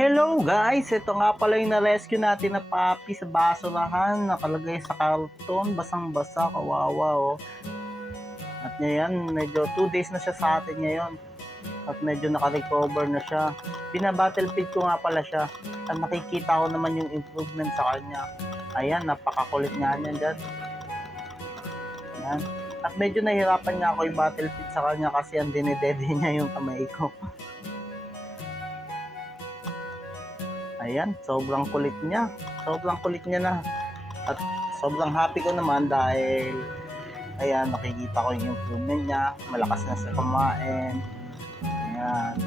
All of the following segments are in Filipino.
Hello guys! Ito nga pala yung na-rescue natin na puppy sa basurahan. Nakalagay sa karton, basang-basa, kawawa oh. At ngayon, medyo 2 days na siya sa atin ngayon. At medyo naka-recover na siya. Binabattle feed ko nga pala siya. At nakikita ko naman yung improvement sa kanya. Ayan, napakakulit nga niya dyan. Ayan. At medyo nahirapan nga ako yung battle feed sa kanya kasi ang dinedede niya yung kamay ko. Ayan, sobrang kulit niya. Sobrang kulit niya na. At sobrang happy ko naman dahil ayan, nakikita ko yung improvement niya. Malakas na siya kumain. Ayan.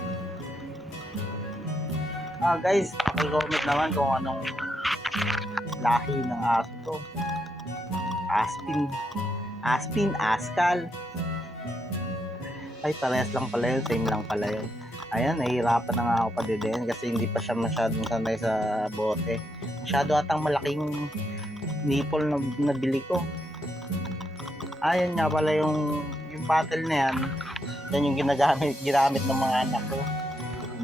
Guys, paki-comment naman kung anong lahi ng aso to. Aspin, Askal. Ay, parehas lang pala yun. Same lang pala yun. Ayan, nahihirapan na nga ako padidiin kasi hindi pa siya masyadong sanay sa bote. Masyado atang malaking nipple na nabili ko. Ayan nga pala yung battle na yan. Yan yung ginamit ng mga anak ko.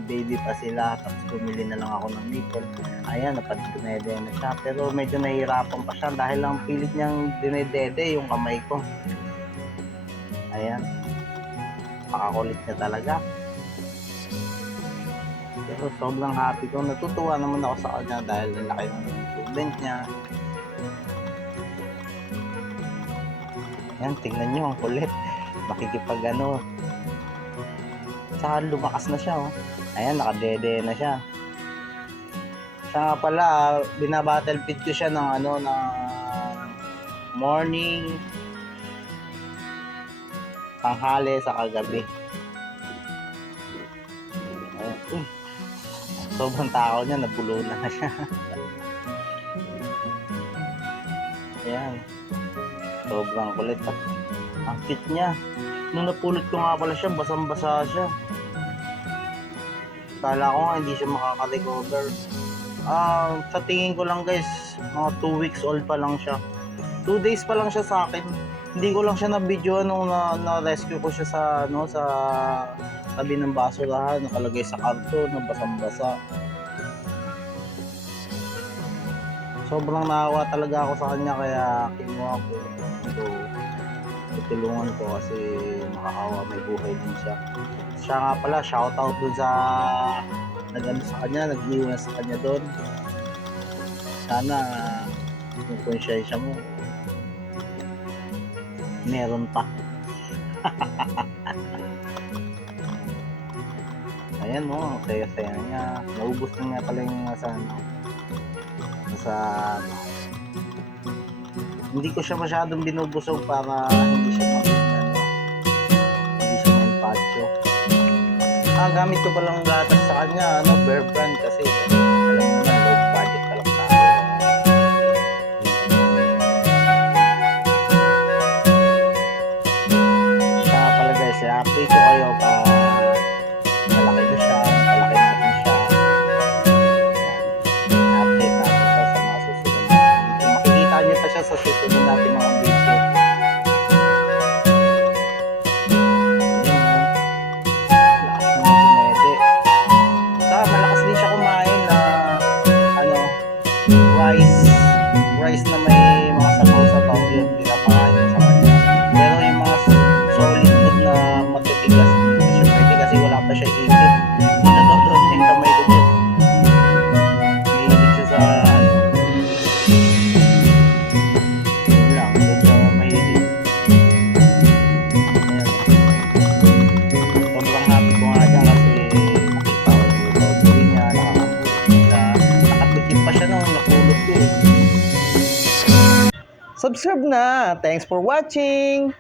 Baby pa sila, tapos bumili na lang ako ng nipple. Ayan, napadinedede na siya. Pero medyo nahihirapan pa siya dahil lang pilit niyang dinedede yung kamay ko. Ayan. Pakakulit niya talaga. Pero sobrang happy ko. Natutuwa naman ako sa kanya dahil laki ng improvement niya. Ayan, tingnan nyo, ang kulit. Makikipag ano. Saka lumakas na siya oh. Ayan, nakadede na siya. Siya nga pala, binabattle feed ko siya ng ano, ng morning, tanghali, sa kagabi. Ayan, sobrang takaw niya, nabulo na siya. Ayan, sobrang kulit at ang cute niya. Nung napulot ko nga pala siya, basang-basa siya. Kala ko nga hindi siya makaka-recover. Sa tingin ko lang guys, mga 2 weeks old pa lang siya. 2 days pa lang siya sa akin. Hindi ko lang siya na-video nung na-rescue ko siya sa sa tabi ng basurahan, nakalagay sa karton, basang-basa. Sobrang naawa talaga ako sa kanya kaya kinuha ko. So, tutulungan ko kasi nakakawa, may buhay din siya. Siya nga pala, shoutout dun sa nag-ano sa kanya, nag-iwan sa kanya doon. Sana yung konsyensya mo meron pa. Ayan o, saya-saya niya. Naubos na niya pala yung nasa hindi ko siya masyadong binubusog para hindi siya ma-empacho. Gamit ko palang gatas sa kanya, Bear Brand kasi alam mo naman, low budget ka lang tayo. Kaya pala guys, update ko kayo pa malaki na siya, palaki natin siya. Update natin siya sa mga susunod na video. Makikita niyo pa siya sa susunod natin mga video. Rice na may mga sabaw-sabaw yung pinapakain ko sa kanya. Pero yung mga solid food na matitigas, syempre kasi wala pa siya ipit. Dinadodron yung kamay ko dyan. Mahilig siya sa yun lang, doon siya mahilig. Sobrang happy ko nga dyan kasi nakita ko yung recovery niya, nakakampuli siya. Nakapikip pa siya nung napulot ko. Subscribe na! Thanks for watching!